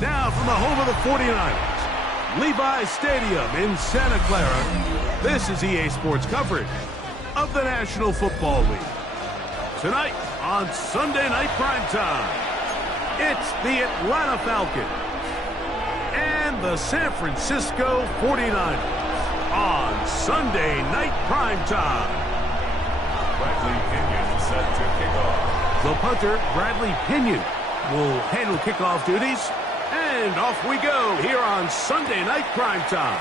Now from the home of the 49ers, Levi's Stadium in Santa Clara, this is EA Sports coverage of the National Football League. Tonight on Sunday Night Primetime, it's the Atlanta Falcons and the San Francisco 49ers on Sunday Night Primetime. Bradley Pinion set to kick off. The punter, Bradley Pinion, will handle kickoff duties. And off we go here on Sunday Night Primetime.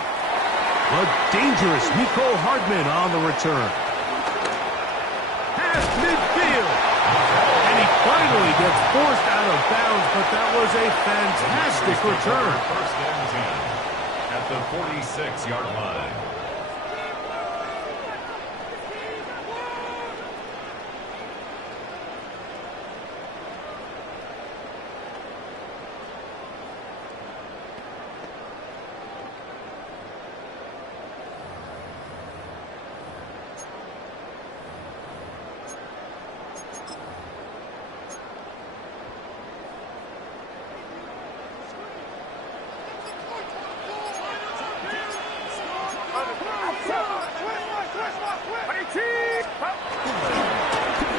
The dangerous Mecole Hardman on the return. Past midfield. And he finally gets forced out of bounds, but that was a fantastic return. First and 10 at the 46-yard line.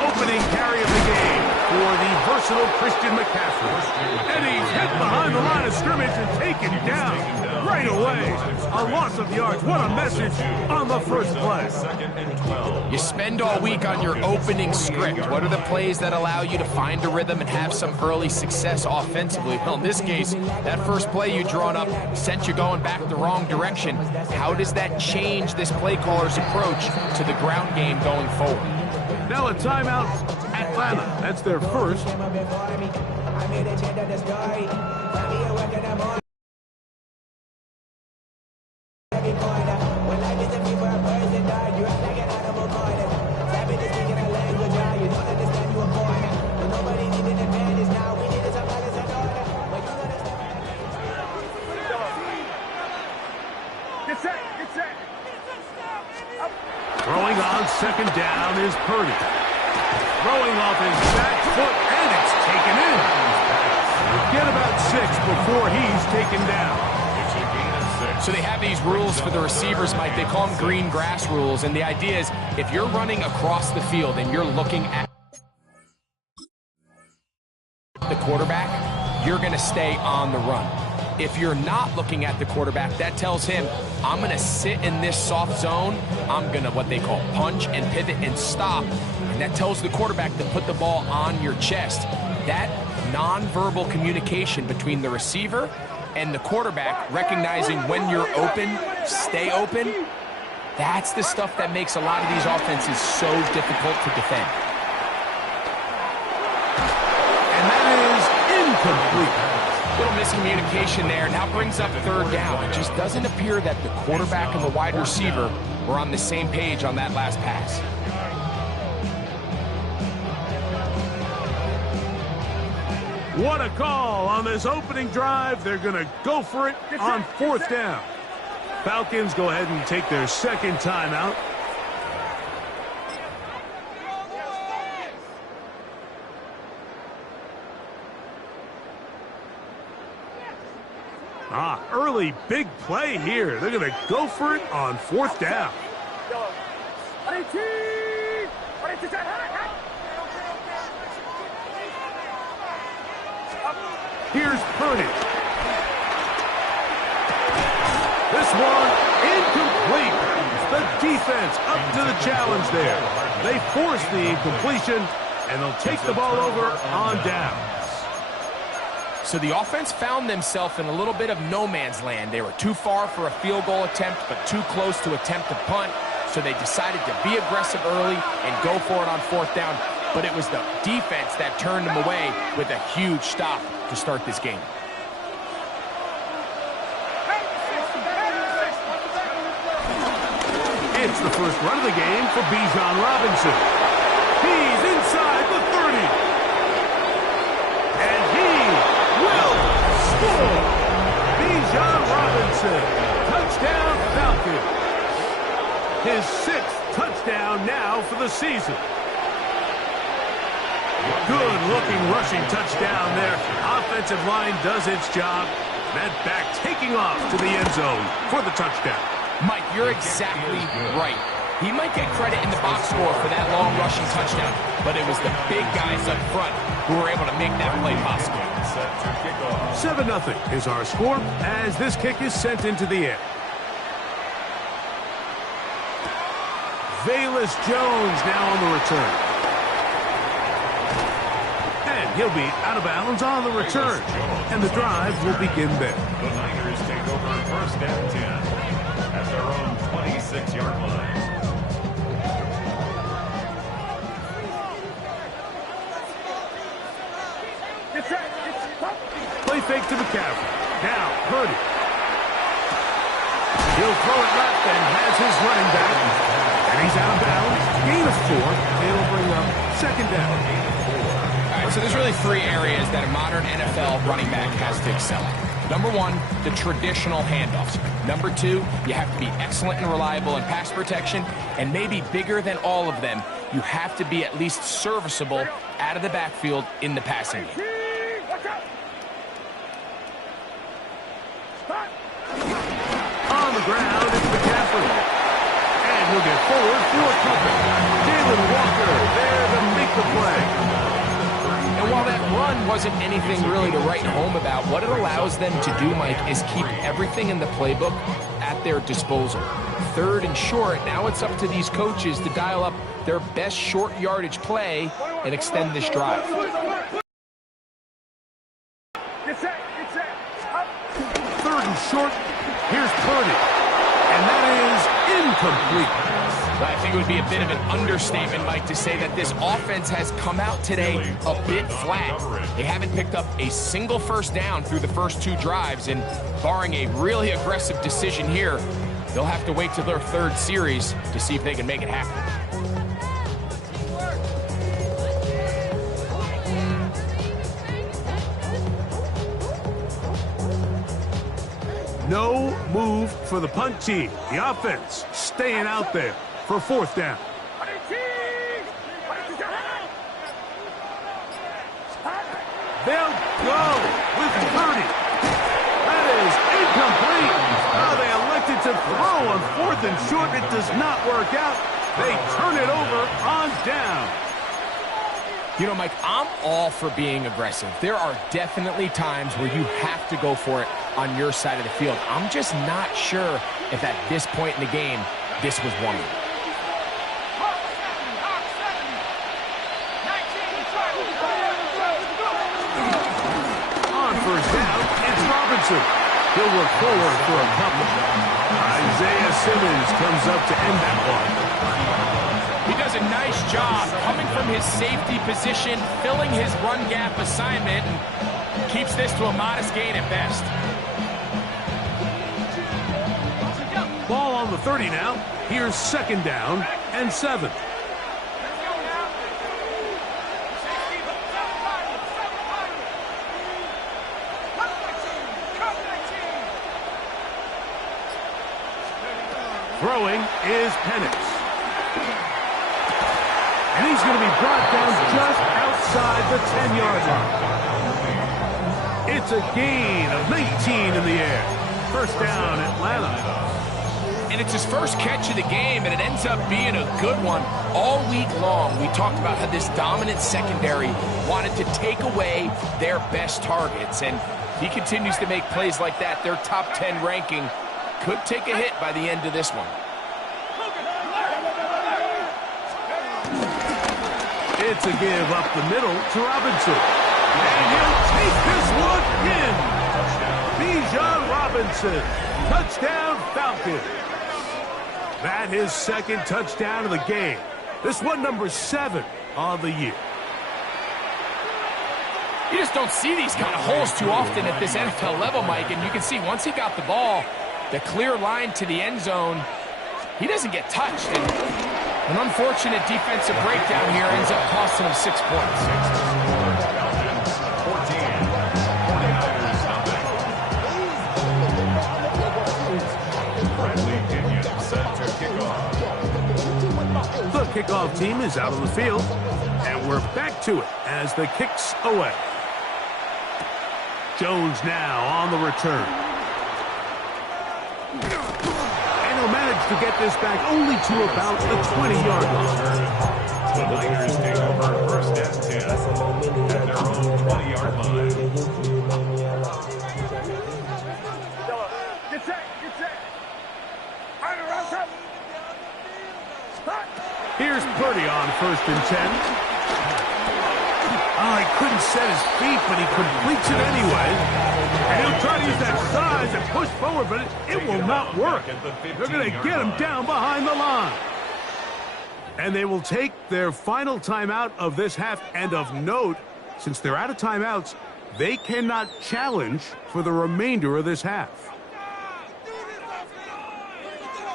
Opening carry of the game for the versatile Christian McCaffrey. And he's hit behind the line of scrimmage and taken down right away. A loss of yards. What a message on the first play. Second and 12. You spend all week on your opening script. What are the plays that allow you to find a rhythm and have some early success offensively? Well, in this case, that first play you drawn up sent you going back the wrong direction. How does that change this play caller's approach to the ground game going forward? Now a timeout, Atlanta. That's their first. Throwing on second down is Purdy. Throwing off his back foot, and it's taken in. Get about 6 before he's taken down. It's a gain of 6. So they have these rules for the receivers, Mike. They call them green grass rules. And the idea is if you're running across the field and you're looking at the quarterback, you're going to stay on the run. If you're not looking at the quarterback, that tells him, I'm going to sit in this soft zone. I'm going to what they call punch and pivot and stop. And that tells the quarterback to put the ball on your chest. That nonverbal communication between the receiver and the quarterback, recognizing when you're open, stay open, that's the stuff that makes a lot of these offenses so difficult to defend. And that is incomplete. Little miscommunication there. Now brings up third down. It just doesn't appear that the quarterback and the wide receiver were on the same page on that last pass. What a call on this opening drive. They're going to go for it on fourth down. Falcons go ahead and take their second timeout. Early big play here. They're going to go for it on fourth down. Here's Purdy. This one incomplete. The defense up to the challenge there. They force the incompletion, and they'll take the ball over on downs. So the offense found themselves in a little bit of no man's land. They were too far for a field goal attempt, but too close to attempt a punt. So they decided to be aggressive early and go for it on fourth down. But it was the defense that turned them away with a huge stop to start this game. It's the first run of the game for Bijan Robinson. He's inside the 30. And he will score. Bijan Robinson, touchdown Falcons. His 6th touchdown now for the season. Good-looking rushing touchdown there. Offensive line does its job. That back taking off to the end zone for the touchdown. Mike, you're exactly right. He might get credit in the box score for that long rushing touchdown, but it was the big guys up front who were able to make that play possible. 7-0 is our score as this kick is sent into the air. Velus Jones now on the return. And he'll be out of bounds on the return. And the drive will begin there. The Niners take over first and 10 at their own 26-yard line. Play fake to McCaffrey. Now, Purdy. He'll throw it left and has his running back. And he's out of bounds. Gain of 4. It'll bring up second down. All right, so there's really 3 areas that a modern NFL running back has to excel at. Number 1, the traditional handoffs. Number 2, you have to be excellent and reliable in pass protection. And maybe bigger than all of them, you have to be at least serviceable out of the backfield in the passing game. On the ground, it's McCaffrey. And he'll get forward for coverage. Jalen Walker there to make the play. And while that run wasn't anything really to write home about, what it allows them to do, Mike, is keep everything in the playbook at their disposal. 3rd and short, now it's up to these coaches to dial up their best short yardage play and extend this drive. 3rd and short. Here's Purdy. And that is incomplete. I think it would be a bit of an understatement, Mike, to say that this offense has come out today a bit flat. They haven't picked up a single first down through the first 2 drives, and barring a really aggressive decision here, they'll have to wait till their 3rd series to see if they can make it happen. No move for the punt team. The offense staying out there for 4th down. They'll go with Purdy. That is incomplete. Oh, they elected to throw on 4th and short. It does not work out. They turn it over on down. You know, Mike, I'm all for being aggressive. There are definitely times where you have to go for it on your side of the field. I'm just not sure if at this point in the game, this was one of them. On first down, it's Robinson. He'll look forward for a couple. Isaiah Simmons comes up to end that one. He does a nice job coming from his safety position, filling his run gap assignment, and keeps this to a modest gain at best. Ball on the 30 now. Here's 2nd down and 7. Throwing is Penix. And he's going to be brought down just outside the 10-yard line. It's a gain of 19 in the air. First down, Atlanta. And it's his first catch of the game, and it ends up being a good one. All week long, we talked about how this dominant secondary wanted to take away their best targets, and he continues to make plays like that. Their top 10 ranking could take a hit by the end of this one. It's a give up the middle to Robinson. And he'll take this one in. Bijan Robinson. Touchdown, Falcons. That is 2nd touchdown of the game. This one number 7 on the year. You just don't see these kind of holes too often at this NFL level, Mike. And you can see once he got the ball, the clear line to the end zone, he doesn't get touched. And an unfortunate defensive breakdown here ends up costing him 6 points. 49ers set to kick off. The kickoff team is out on the field. And we're back to it as the kick's away. Jones now on the return. And he'll manage to get this back only to about the 20-yard line. The Niners take over first and 10 at their own 20-yard line. Get set, get set. Here's Purdy on first and 10. Oh, he couldn't set his feet, but he completes it anyway. And he'll try to use that size and push forward, but it will not work. They're going to get him down behind the line. And they will take their final timeout of this half. And of note, since they're out of timeouts, they cannot challenge for the remainder of this half.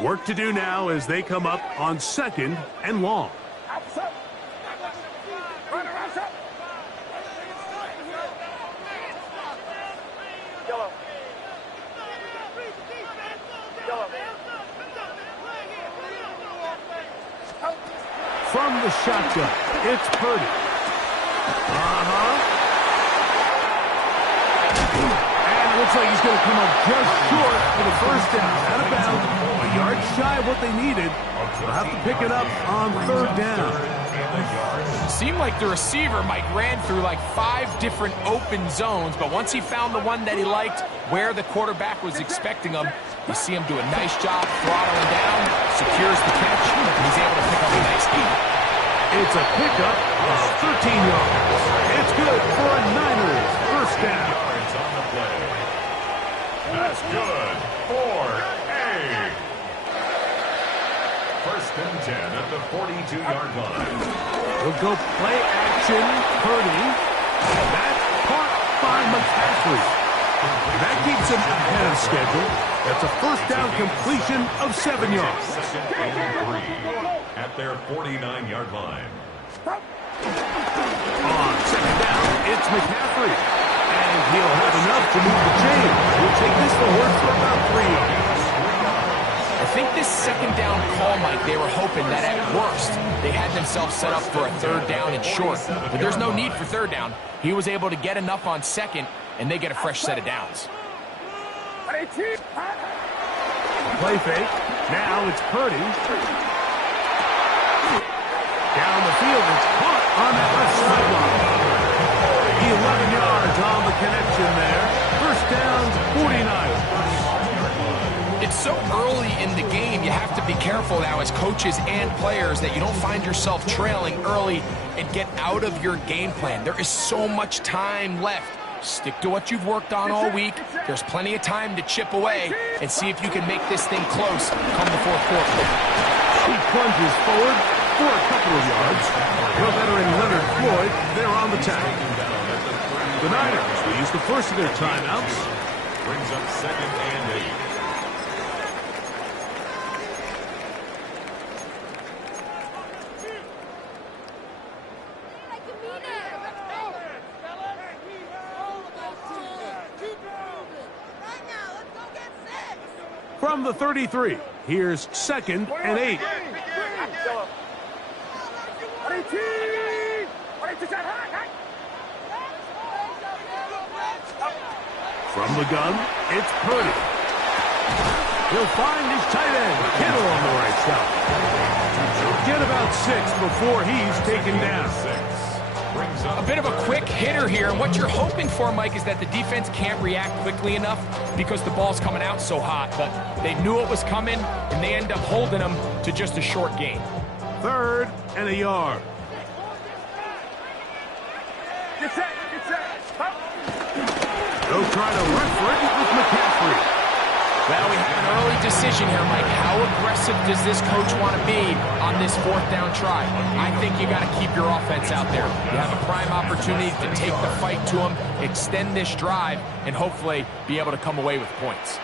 Work to do now as they come up on second and long. From the shotgun, it's Purdy. And it looks like he's going to come up just short for the first down. Out of bounds, a yard shy of what they needed. They'll have to pick it up on third down. Seemed like the receiver, Mike, ran through like 5 different open zones, but once he found the one that he liked, where the quarterback was expecting him, you see him do a nice job throttling down, secures the catch, and he's able to pick up a nice gain. It's a pickup of 13 yards. It's good for a Niners first down. Yards on the play. That's good for a first and 10 at the 42-yard line. We'll go play action, Purdy. That's caught by McCaffrey. That keeps him ahead of schedule. That's a first down completion of 7 yards. Second and 3 at their 49-yard line. On second down, it's McCaffrey. And he'll have enough to move the chain. He'll take this forward for about 3 yards. I think this second down call, Mike, they were hoping that at worst they had themselves set up for a third down and short. But there's no need for third down. He was able to get enough on second, and they get a fresh set of downs. Play fake. Now it's Purdy. Down the field, it's caught on that left sideline. 11 yards on the connection there. First down, 49. It's so early in the game, you have to be careful now as coaches and players that you don't find yourself trailing early and get out of your game plan. There is so much time left. Stick to what you've worked on all week. There's plenty of time to chip away and see if you can make this thing close come the fourth quarter. He plunges forward for a couple of yards. No veteran Leonard Floyd there on the tackle. The Niners will use the first of their timeouts. Brings up second and 8. From the 33, here's second and 8. From the gun, it's Purdy. He'll find his tight end, Kittle on the right side. He'll get about 6 before he's taken down. A bit of a quick hitter here, and what you're hoping for, Mike, is that the defense can't react quickly enough because the ball's coming out so hot, but they knew it was coming, and they end up holding them to just a short gain. Third and a yard. Get set, get set. They'll try to run for it with McCaffrey. Well, we have an early decision here, Mike. How aggressive does this coach want to be on this fourth down try? I think you got to keep your offense out there. You have a prime opportunity to take the fight to them, extend this drive, and hopefully be able to come away with points.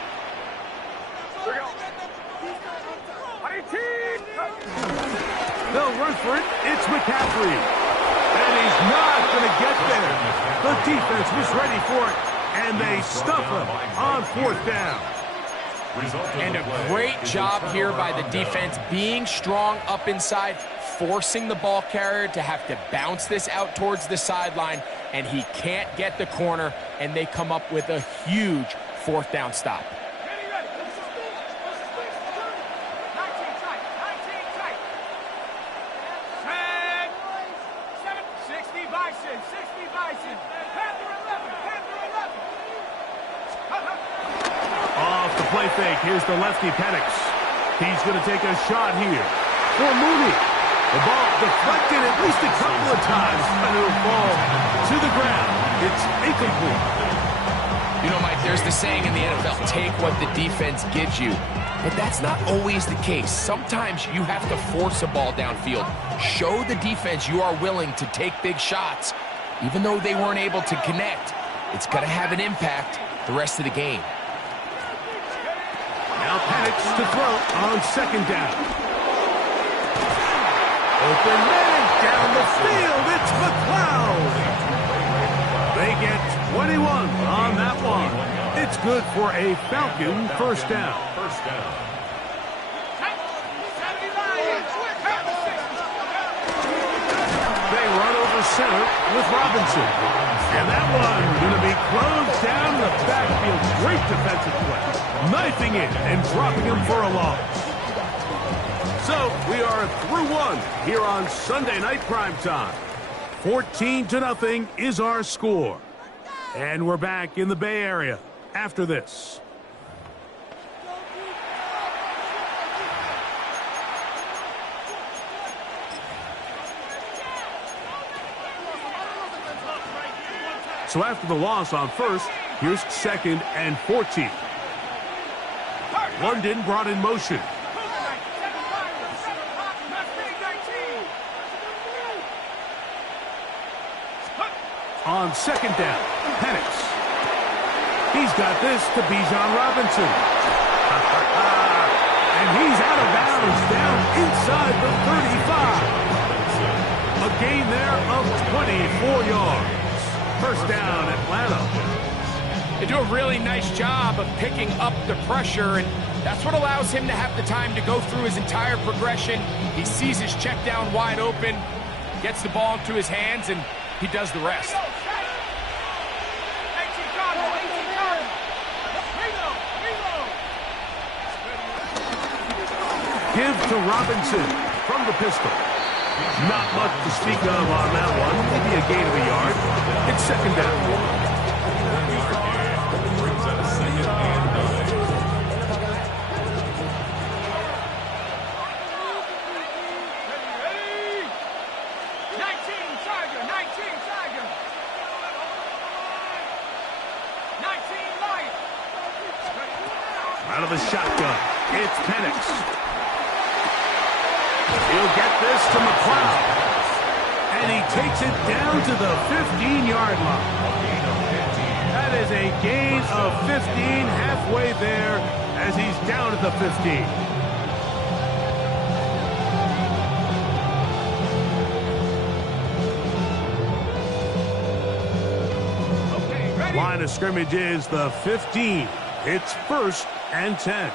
They'll run for it. It's McCaffrey. And he's not going to get there. The defense was ready for it, and they stuff him on fourth down. And a great job here by the defense, being strong up inside, forcing the ball carrier to have to bounce this out towards the sideline, and he can't get the corner, and they come up with a huge fourth down stop. Off the play fake, here's the lefty Penix. He's going to take a shot here for Mooney. The ball deflected at least a couple of times, and it will fall to the ground. It's incomplete. You know, Mike, there's the saying in the NFL, take what the defense gives you. But that's not always the case. Sometimes you have to force a ball downfield. Show the defense you are willing to take big shots. Even though they weren't able to connect, it's going to have an impact the rest of the game. Now Penix to throw on second down. Open man down the field. It's McLeod. They get 21 on that one. It's good for a Falcon first down. They run over center with Robinson. And that one going to be closed down in the backfield. Great defensive play. Knifing it and dropping him for a loss. So we are through one here on Sunday Night Primetime. 14-0 is our score. And we're back in the Bay Area after this. So after the loss on first, here's second and 14. London brought in motion. On second down, Penix. He's got this to Bijan Robinson. And he's out of bounds down inside the 35. A gain there of 24 yards. First down, Atlanta. They do a really nice job of picking up the pressure, and that's what allows him to have the time to go through his entire progression. He sees his check down wide open, gets the ball into his hands, and he does the rest. Give to Robinson from the pistol. Not much to speak of on that one. Maybe a gain of a yard. It's second down. Brings up second and 19 light. Out of the shotgun, it's Penix. He'll get this to McLeod. And he takes it down to the 15-yard line. That is a gain of 15, halfway there as he's down at the 15. Line of scrimmage is the 15. It's first and 10.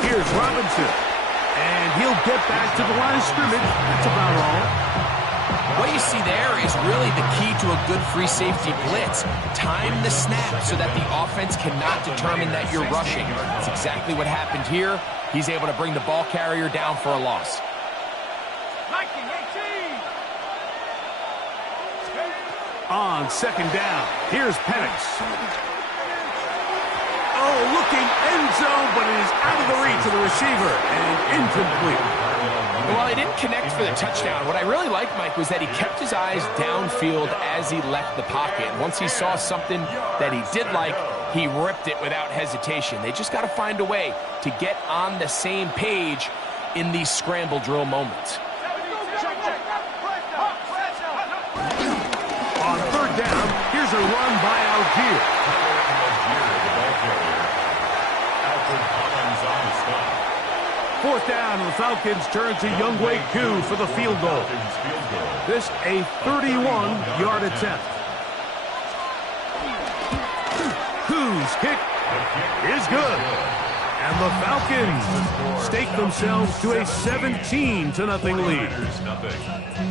Here's Robinson, and he'll get back to the line of scrimmage. That's about all. What you see there is really the key to a good free safety blitz. Time the snap so that the offense cannot determine that you're rushing. That's exactly what happened here. He's able to bring the ball carrier down for a loss. On second down, here's Penix. Oh, looking end zone, but it is out of the reach of the receiver and incomplete. Well, he didn't connect for the touchdown. What I really liked, Mike, was that he kept his eyes downfield as he left the pocket. Once he saw something that he did like, he ripped it without hesitation. They just got to find a way to get on the same page in these scramble drill moments. On third down, here's a run by Algier. Fourth down, the Falcons turn to Younghoe Koo for the field goal. This a 31-yard attempt. Koo's kick is good. And the Falcons stake themselves to a 17-0 lead.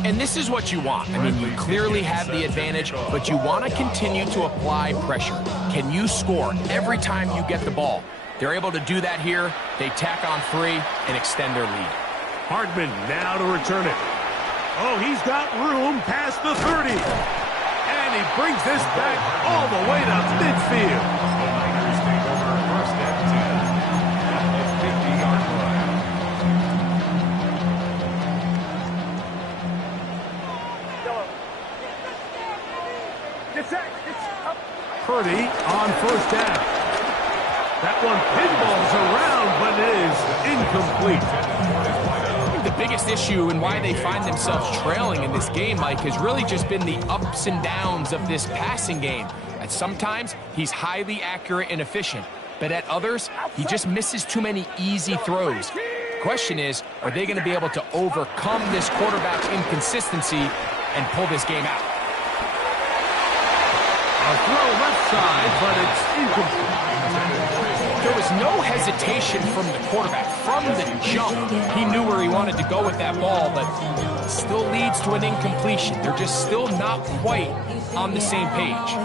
And this is what you want. I mean, you clearly have the advantage, but you want to continue to apply pressure. Can you score every time you get the ball? They're able to do that here. They tack on 3 and extend their lead. Hardman now to return it. Oh, he's got room past the 30. And he brings this back all the way to midfield. The Niners take over first and 10 at the 50-yard line. Purdy on first down. That one pinballs around, but it is incomplete. I think the biggest issue and why they find themselves trailing in this game, Mike, has really just been the ups and downs of this passing game. At sometimes, he's highly accurate and efficient, but at others, he just misses too many easy throws. The question is, are they going to be able to overcome this quarterback's inconsistency and pull this game out? A throw left side, but it's incomplete. There was no hesitation from the quarterback. From the jump, he knew where he wanted to go with that ball, but it still leads to an incompletion. They're just still not quite on the same page.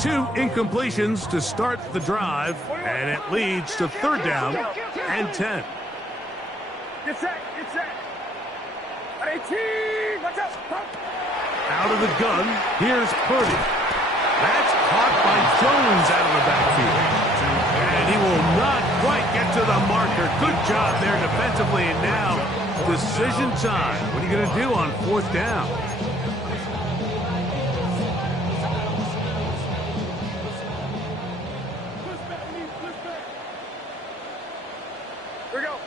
Two incompletions to start the drive, and it leads to third down and 10. Get set, get set. 18, watch out. Out of the gun, here's Purdy. That's caught by Jones out of the backfield. And he will not quite get to the marker. Good job there defensively, and now decision time. What are you going to do on fourth down? Here we go.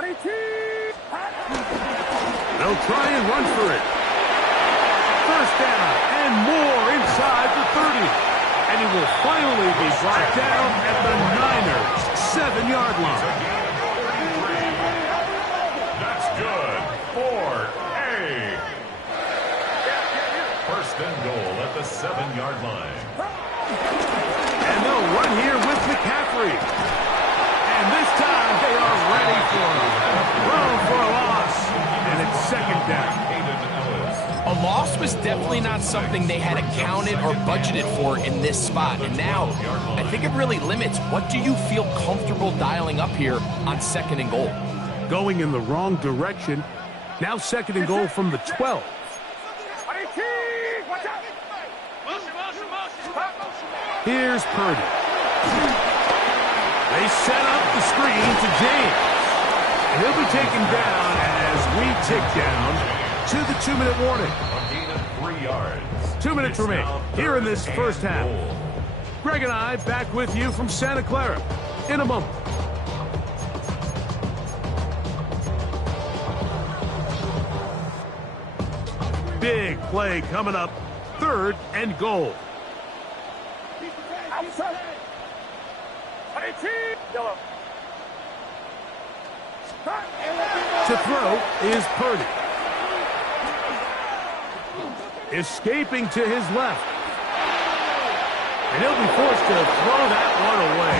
18. They'll try and run for it. First down and more inside the 30. And he will finally be brought down at the Niners' 7-yard line. That's good for A. First and goal at the 7-yard line. And they'll run here with McCaffrey. And this time they are ready for him. Throw for a loss. And it's second down. A loss was definitely not something they had accounted or budgeted for in this spot. And now, I think it really limits what do you feel comfortable dialing up here on second and goal. Going in the wrong direction. Now second and goal from the 12. Here's Purdy. They set up the screen to James. And he'll be taken down as we tick down to the 2-minute warning. A gain of 3 yards. 2 minutes remain here in this first half. Greg and I back with you from Santa Clara in a moment. Big play coming up. Third and goal. To throw is Purdy. Escaping to his left. And he'll be forced to throw that one away.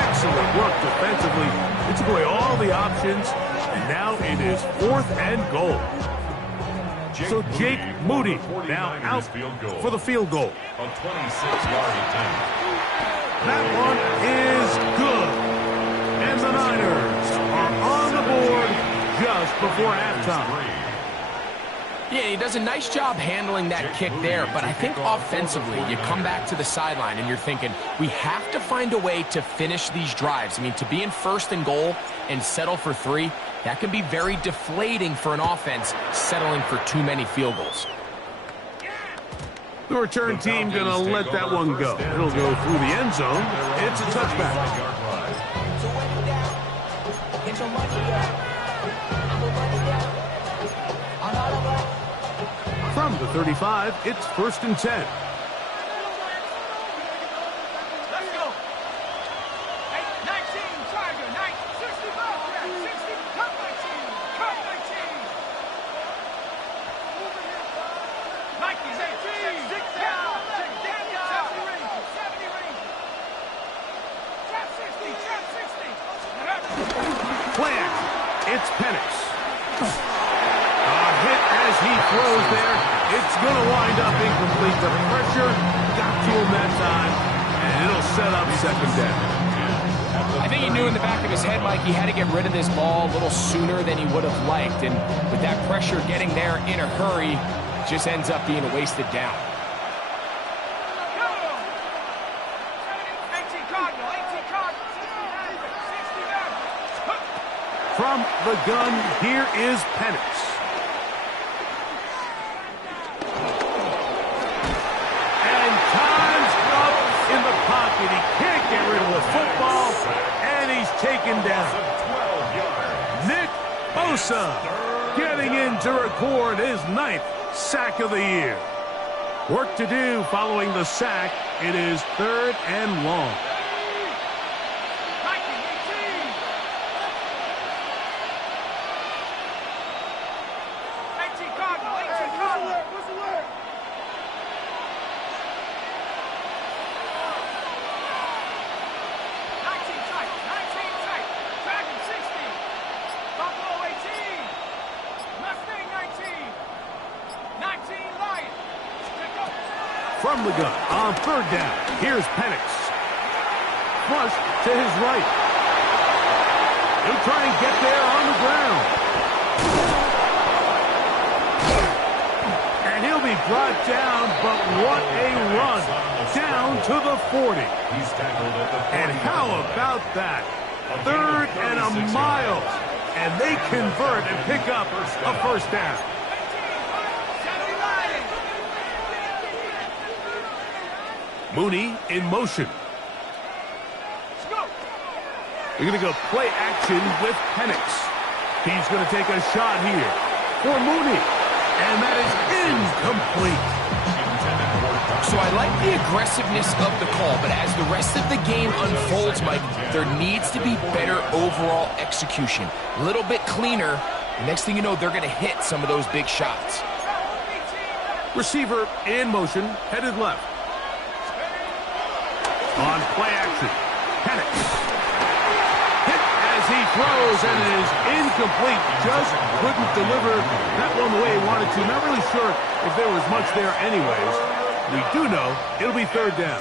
Excellent work defensively. It took away all the options. And now it is fourth and goal. So Jake Moody now out for the field goal. A 26-yard attempt. That one is good. And the Niners are on the board just before halftime. Yeah, he does a nice job handling that kick there, but I think offensively, you come back to the sideline and you're thinking, we have to find a way to finish these drives. I mean, to be in first and goal and settle for 3, that can be very deflating for an offense settling for too many field goals. The return team going to let that one go. It'll go through the end zone. It's a touchback. From the 35, it's first and 10. Play action. It's Penix. A hit as he throws there. It's going to wind up incomplete. The pressure got to him that time, and it'll set up second down. I think he knew in the back of his head, Mike, he had to get rid of this ball a little sooner than he would have liked. And with that pressure getting there in a hurry, just ends up being a wasted down. From the gun, here is Penix. And time's up in the pocket. He can't get rid of the football, and he's taken down. Nick Bosa getting in to record his 9th sack of the year. Work to do following the sack. It is 3rd and long. From the gun on 3rd down. Here's Penix. Flush to his right. He'll try and get there on the ground. And he'll be brought down, but what a run. Down to the 40. And how about that? 3rd and a mile. And they convert and pick up a first down. Mooney in motion. They're going to go play action with Penix. He's going to take a shot here for Mooney. And that is incomplete. So I like the aggressiveness of the call, but as the rest of the game unfolds, Mike, there needs to be better overall execution. A little bit cleaner. Next thing you know, they're going to hit some of those big shots. Receiver in motion, headed left. On play action, Penix. Hit as he throws, and it is incomplete. Just couldn't deliver that one the way he wanted to. Not really sure if there was much there anyways. We do know it'll be 3rd down.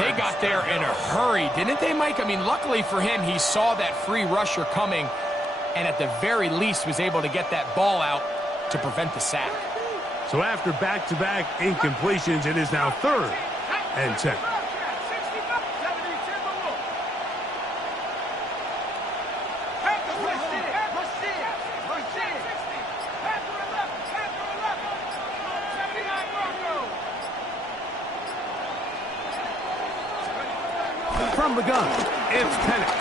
They got there in a hurry, didn't they, Mike? I mean, luckily for him, he saw that free rusher coming, and at the very least was able to get that ball out to prevent the sack. So after back-to-back incompletions, it is now 3rd and 10. From the gun, it's Penix.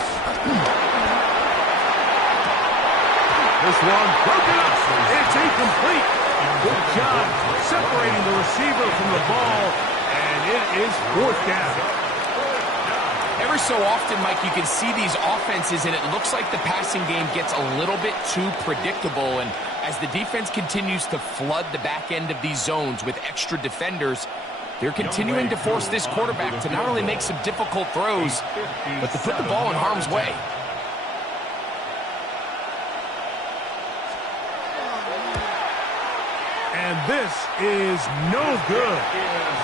This one broken up. It's incomplete. Good job separating the receiver from the ball, and it is 4th down. Every so often, Mike, you can see these offenses, and it looks like the passing game gets a little bit too predictable. And as the defense continues to flood the back end of these zones with extra defenders, they're continuing to force this quarterback to not only make some difficult throws, but to put the ball in harm's way. And this is no good.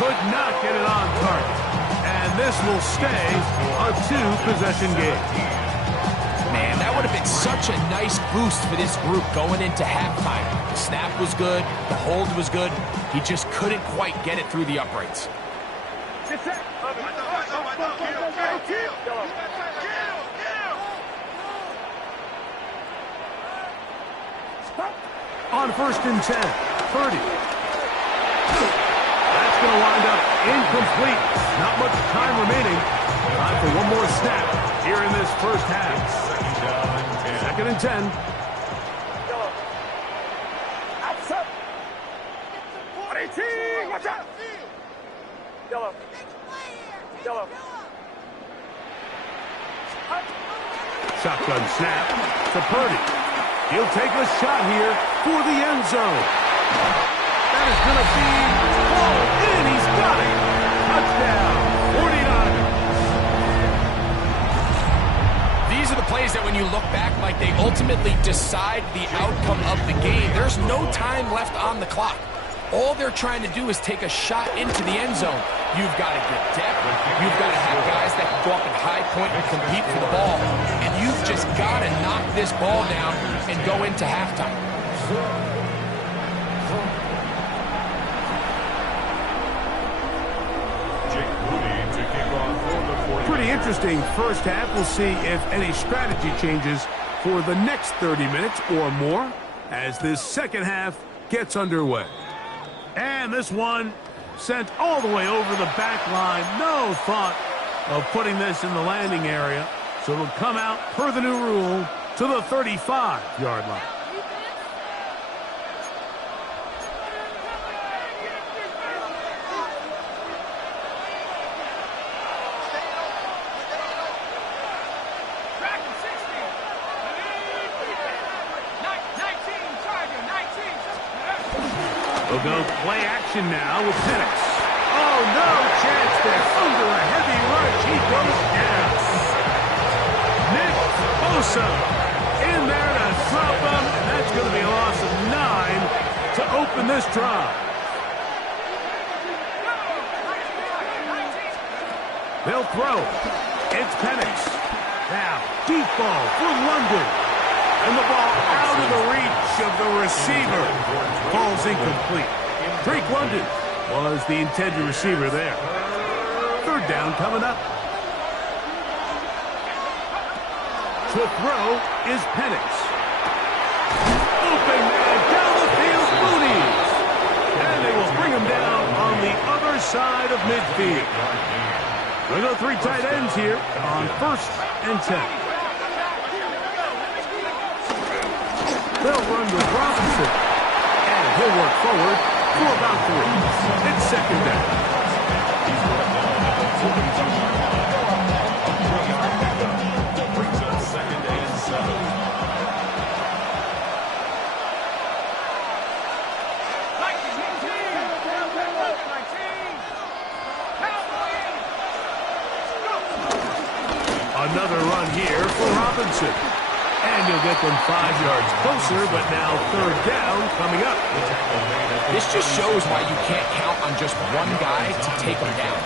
Could not get it on target. And this will stay a 2-possession game. Man, that would have been such a nice boost for this group going into halftime. The snap was good. The hold was good. He just couldn't quite get it through the uprights. On 1st and 10, 30. That's going to wind up incomplete. Not much time remaining. Time for one more snap here in this first half. 2nd and 10. Outside. 18. Watch out. Yellow. Yellow. Shotgun snap to Purdy. He'll take a shot here for the end zone. That is going to be called in. He's got it. Touchdown, 49ers. These are the plays that when you look back, Mike, they ultimately decide the outcome of the game. There's no time left on the clock. All they're trying to do is take a shot into the end zone. You've got to get depth. You've got to have guys that can go up and high point and compete for the ball. And you've just got to knock this ball down and go into halftime. Pretty interesting first half. We'll see if any strategy changes for the next 30 minutes or more as this second half gets underway. And this one sent all the way over the back line. No thought of putting this in the landing area. So it'll come out per the new rule to the 35-yard line. We'll go play action now with Penix. Oh, no chance there. Under a heavy rush, he goes down. Nick Bosa in there to drop him, and that's going to be a loss of 9 to open this drive. They'll throw. It's Penix. Now, deep ball for London. And the ball out of the reach of the receiver. Ball's incomplete. Drake London was the intended receiver there. Third down coming up. To throw is Penix. Open man down the field, Mooney. And they will bring him down on the other side of midfield. We'll go 3 tight ends here on 1st and 10. They'll run with Robinson. And he'll work forward for about 3. It's second down. Brings up 2nd and 7. Another run here for Robinson. And you'll get them 5 yards closer, but now 3rd down coming up. This just shows why you can't count on just one guy to take him down.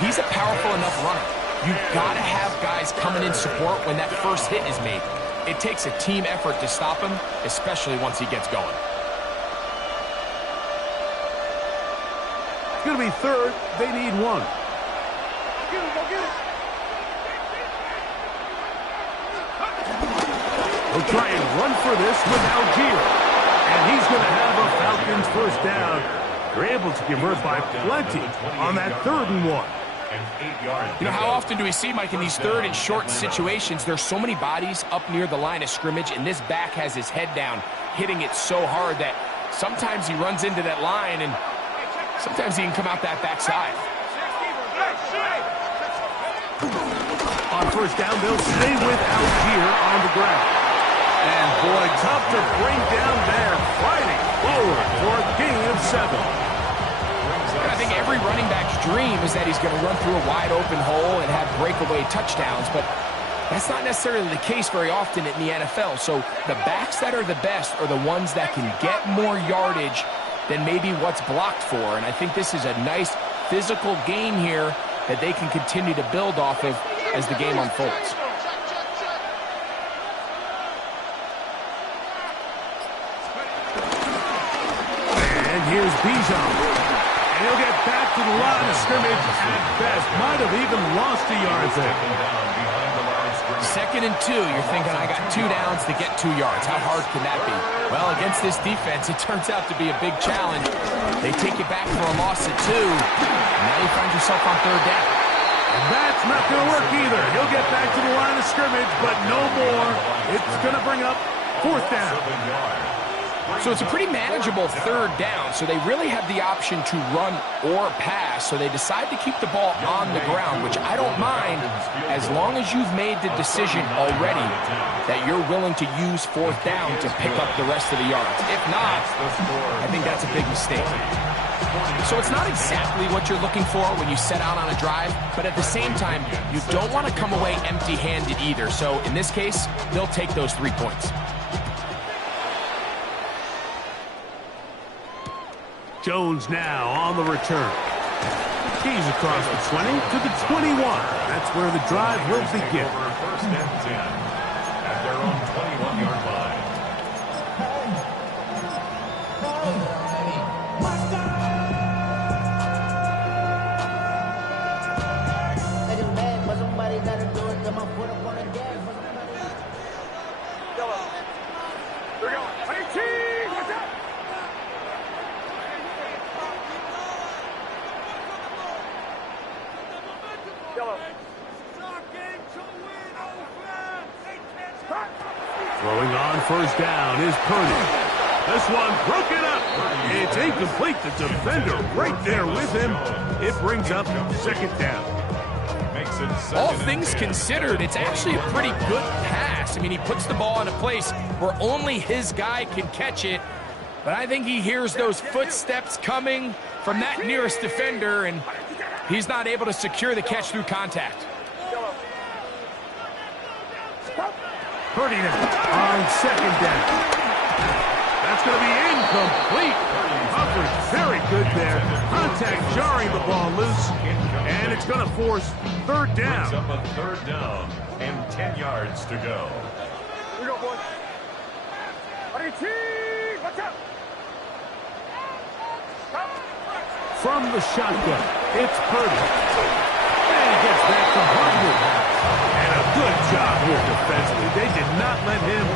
He's a powerful enough runner. You've got to have guys coming in support when that first hit is made. It takes a team effort to stop him, especially once he gets going. It's going to be 3rd. They need 1. We'll try and run for this with Algier. And he's going to have a Falcons first down. They're able to convert by plenty on that 3rd and 1. You know, how often do we see, Mike, in these 3rd and short situations, there's so many bodies up near the line of scrimmage, and this back has his head down, hitting it so hard that sometimes he runs into that line, and sometimes he can come out that backside. On first down, they'll stay with Algier on the ground. And, boy, tough to bring down there. Fighting forward for a gain of 7. I think every running back's dream is that he's going to run through a wide-open hole and have breakaway touchdowns, but that's not necessarily the case very often in the NFL. So the backs that are the best are the ones that can get more yardage than maybe what's blocked for. And I think this is a nice physical gain here that they can continue to build off of as the game unfolds. And here's Bijan. And he'll get back to the line of scrimmage at best. Might have even lost a yard there. 2nd and 2. You're thinking, I got 2 downs to get 2 yards. How hard can that be? Well, against this defense, it turns out to be a big challenge. They take you back for a loss at 2. And now you find yourself on 3rd down. And that's not going to work either. He'll get back to the line of scrimmage, but no more. It's going to bring up 4th down. So it's a pretty manageable third down, so they really have the option to run or pass, so they decide to keep the ball on the ground, which I don't mind as long as you've made the decision already that you're willing to use fourth down to pick up the rest of the yards. If not, I think that's a big mistake. So it's not exactly what you're looking for when you set out on a drive, but at the same time, you don't want to come away empty-handed either. So in this case, they'll take those 3 points. Jones now on the return. He's across the 20 to the 21. That's where the drive will begin. First and 10 at their own 21-yard line. Throwing on first down is Purdy. This one broken up. It's incomplete. The defender right there with him. It brings up second down. All things considered, it's actually a pretty good pass. I mean, he puts the ball in a place where only his guy can catch it. But I think he hears those footsteps coming from that nearest defender, and he's not able to secure the catch through contact. Purdy on second down. That's going to be incomplete. Coverage very good there. Contact jarring the ball loose, and it's going to force third down. Brings up a third down and 10 yards to go. Here we go, boys. Watch out. From the shotgun, it's Purdy. And he gets back to Hartman. And a good job here defensively. They did not let him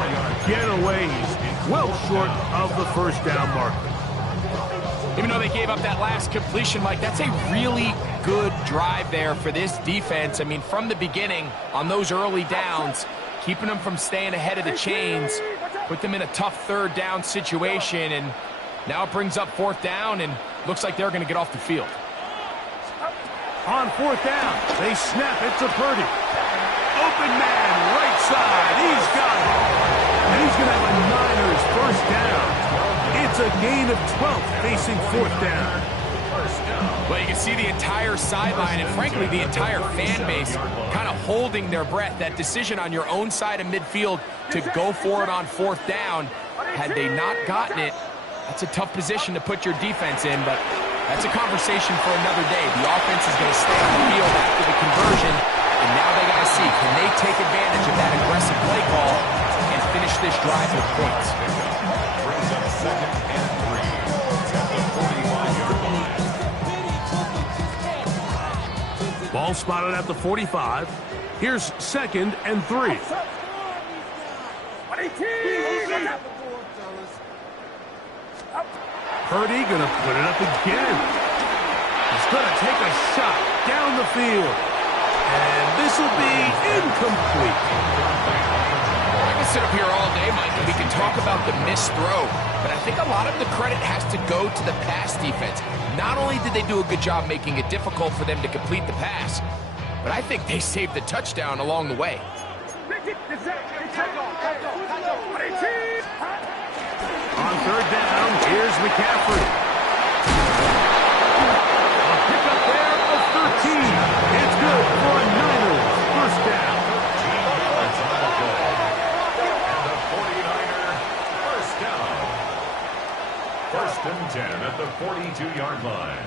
get away. He's well short of the first down marker. Even though they gave up that last completion, Mike, that's a really good drive there for this defense. I mean, from the beginning, on those early downs, keeping them from staying ahead of the chains, put them in a tough third down situation, and now it brings up fourth down, and looks like they're going to get off the field. On fourth down, they snap it to Purdy. Open man, right side, he's got it. And he's going to have a Niners first down. It's a gain of 12 facing fourth down. Well, you can see the entire sideline and, frankly, the entire fan base kind of holding their breath. That decision on your own side of midfield to go for it on fourth down, had they not gotten it, that's a tough position to put your defense in, but that's a conversation for another day. The offense is going to stay on the field after the conversion, and now they got to see, can they take advantage of that aggressive play call and finish this drive with points? Brings up second and 3 at the 41-yard line. Ball spotted at the 45. Here's second and 3. Purdy going to put it up again. He's going to take a shot down the field. And this will be incomplete. I can sit up here all day, Mike, and we can talk about the missed throw, but I think a lot of the credit has to go to the pass defense. Not only did they do a good job making it difficult for them to complete the pass, but I think they saved the touchdown along the way. On third down, here's McCaffrey. A pickup there of 13. It's good for a Niners first down. And the 49er first down. First and 10 at the 42-yard line.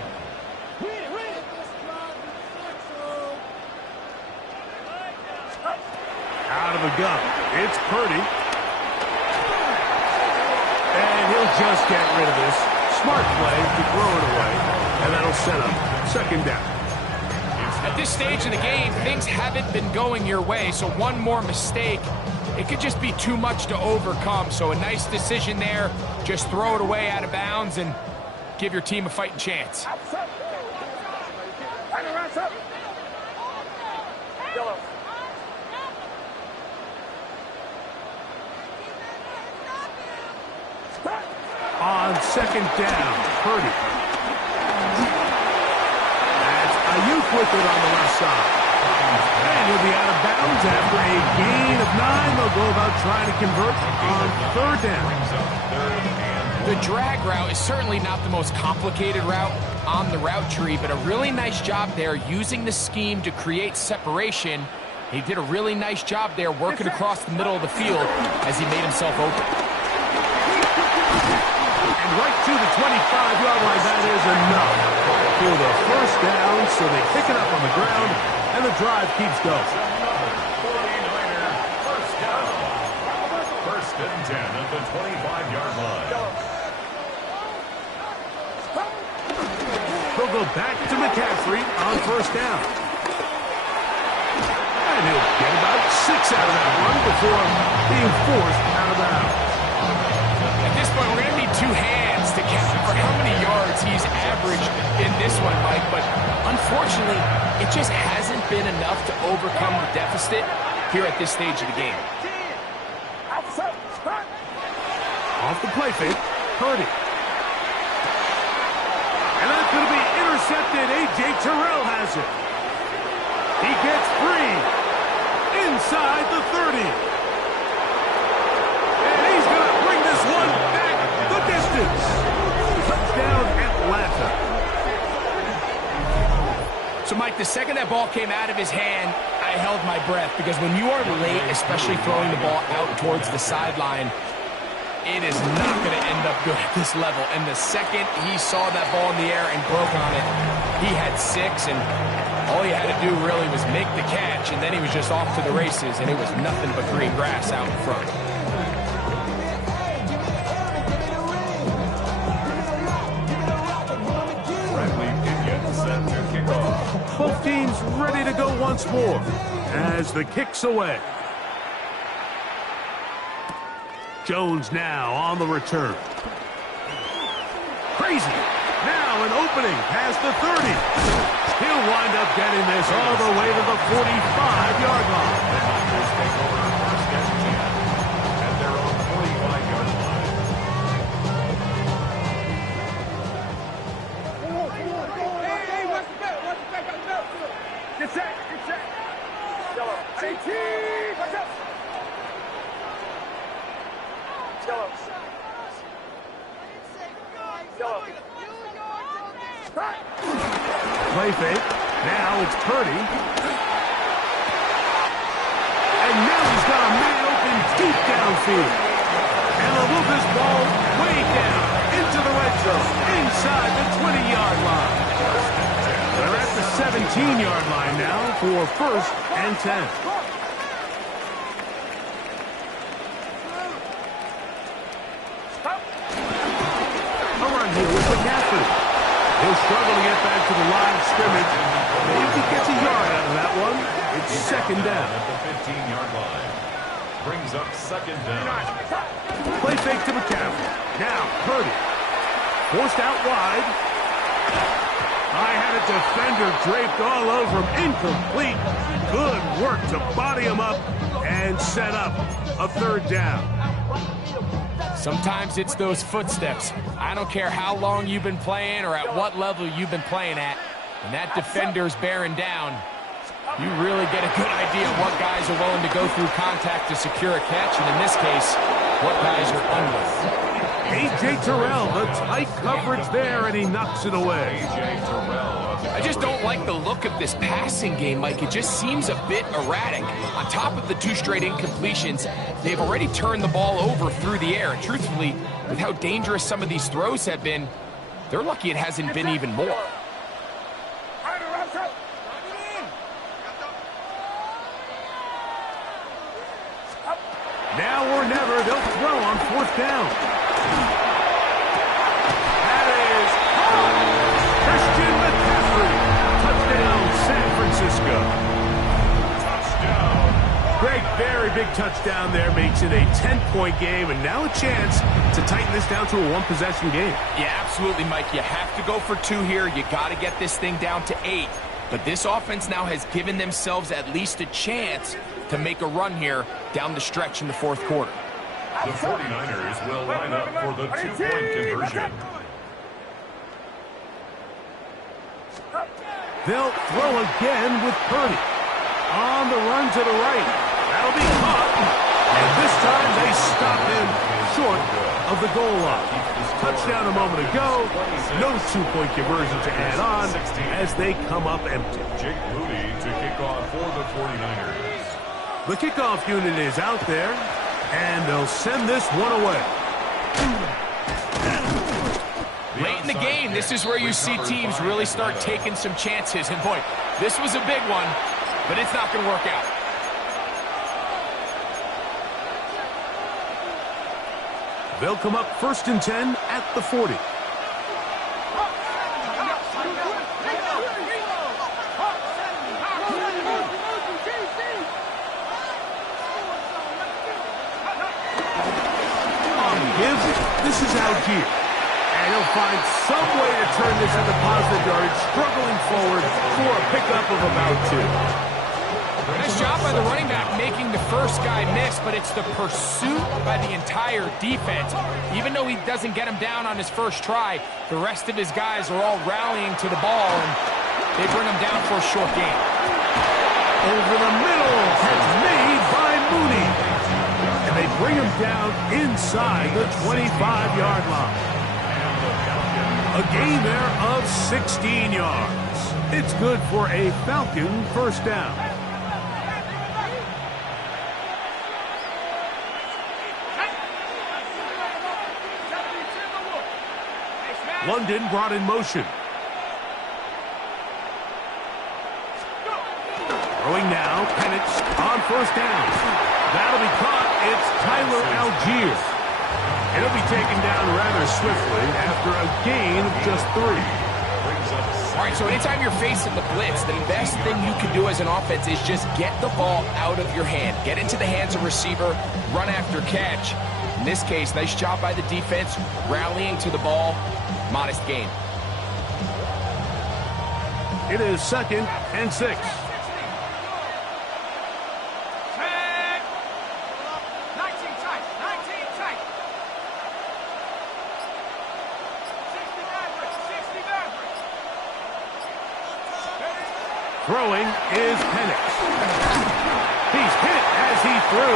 Out of the gun, it's Purdy. And he'll just get rid of this. Smart play to throw it away. And that'll set up second down. At this stage of the game, things haven't been going your way, so one more mistake, it could just be too much to overcome. So a nice decision there. Just throw it away out of bounds and give your team a fighting chance. second down. Purdy. That's Ayuk with it on the left side. And he'll be out of bounds after a gain of 9. They'll go about trying to convert on third down. The drag route is certainly not the most complicated route on the route tree, but a really nice job there using the scheme to create separation. He did a really nice job there working across the middle of the field as he made himself open. And right to the 25-yard line, that is enough for the first down, so they pick it up on the ground, and the drive keeps going. 49er first down. First and 10 at the 25-yard line. They'll go back to McCaffrey on first down. And he'll get about 6 out of that one before being forced out of bounds. At this point, we're going to need 2 hands to count for how many yards he's averaged in this one, Mike. But unfortunately, it just hasn't been enough to overcome the deficit here at this stage of the game. Off the play fake, Purdy. And that's going to be intercepted. A.J. Terrell has it. He gets free inside the 30. And he's going to bring this one back the distance. Touchdown, Atlanta. So, Mike, the second that ball came out of his hand, I held my breath, because when you are late, especially throwing the ball out towards the sideline, it is not going to end up good at this level. And the second he saw that ball in the air and broke on it, he had 6, and all he had to do really was make the catch, and then he was just off to the races, and it was nothing but green grass out in front. Both teams ready to go once more as the kick's away. Jones now on the return. Crazy. Now an opening past the 30. He'll wind up getting this all the way to the 45-yard line. Take over first and 10 at their own 45-yard line. Hey, what's the bet? Get set, get set. Yellow. 18, watch out. Yellow. Yellow. Play fake. Now it's Purdy. And now he's got a man open deep downfield. And they'll move this ball way down into the red zone, inside the 20-yard line. They're at the 17-yard line now for first and 10. A run here with McCaffrey. He'll struggle to get back to the line of scrimmage. Maybe he gets a yard out of that one. It's second down. At the 15-yard line. Brings up second down. Play fake to McCaffrey. Now Purdy. Forced out wide. I had a defender draped all over him. Incomplete. Good work to body him up and set up a third down. Sometimes it's those footsteps. I don't care how long you've been playing or at what level you've been playing at. When that defender's bearing down, you really get a good idea of what guys are willing to go through contact to secure a catch, and in this case, what guys are unwilling. A.J. Terrell, the tight coverage there, and he knocks it away. I just don't like the look of this passing game, Mike. It just seems a bit erratic. On top of the 2 straight incompletions, they've already turned the ball over through the air. And truthfully, with how dangerous some of these throws have been, they're lucky it hasn't been even more. Now or never, they'll throw on fourth down. That is Christian McCaffrey. Touchdown, San Francisco. Touchdown. Greg, very big touchdown there. Makes it a 10-point game, and now a chance to tighten this down to a one-possession game. Yeah, absolutely, Mike. You have to go for 2 here. You got to get this thing down to 8. But this offense now has given themselves at least a chance to make a run here down the stretch in the fourth quarter. The 49ers will line up for the two-point conversion. They'll throw again with Purdy. On the run to the right. That'll be caught. And this time they stop him short of the goal line. Touchdown a moment ago. No two-point conversion to add on as they come up empty. Jake Moody to kick off for the 49ers. The kickoff unit is out there, and they'll send this one away. Late in the game, this is where you see teams really start taking some chances. And boy, this was a big one, but it's not going to work out. They'll come up 1st and 10 at the 40. This is Algier. And he'll find some way to turn this into positive yardage, struggling forward for a pickup of about 2. Nice job by the running back making the first guy miss, but it's the pursuit by the entire defense. Even though he doesn't get him down on his first try, the rest of his guys are all rallying to the ball, and they bring him down for a short gain. Over the middle, catch made by Mooney. And they bring him down inside the 25-yard line. A gain there of 16 yards. It's good for a Falcon first down. London brought in motion. Throwing now, Penix on first down. That'll be caught. It's Tyler Algier. It'll be taken down rather swiftly after a gain of just 3. All right, so anytime you're facing the blitz, the best thing you can do as an offense is just get the ball out of your hand. Get into the hands of receiver, run after catch. In this case, nice job by the defense, rallying to the ball. Modest gain. It is 2nd and 6. Throwing is Penix. He's hit as he threw.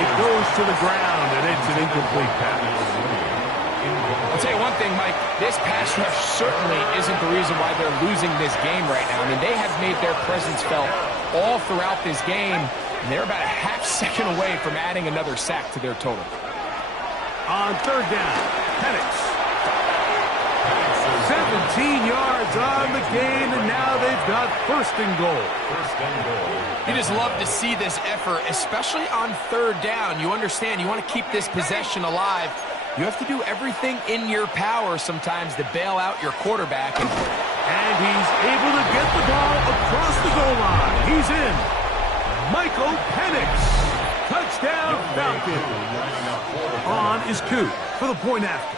It goes to the ground, and it's an incomplete pass. I'll tell you one thing, Mike. This pass rush certainly isn't the reason why they're losing this game right now. I mean, they have made their presence felt all throughout this game. And they're about a half second away from adding another sack to their total. On 3rd down, Penix. 17 yards on the gain, and now they've got 1st and goal. You just love to see this effort, especially on 3rd down. You understand, you want to keep this possession alive. You have to do everything in your power sometimes to bail out your quarterback. And he's able to get the ball across the goal line. He's in. Michael Penix. Touchdown, Falcon. On is Coot for the point after.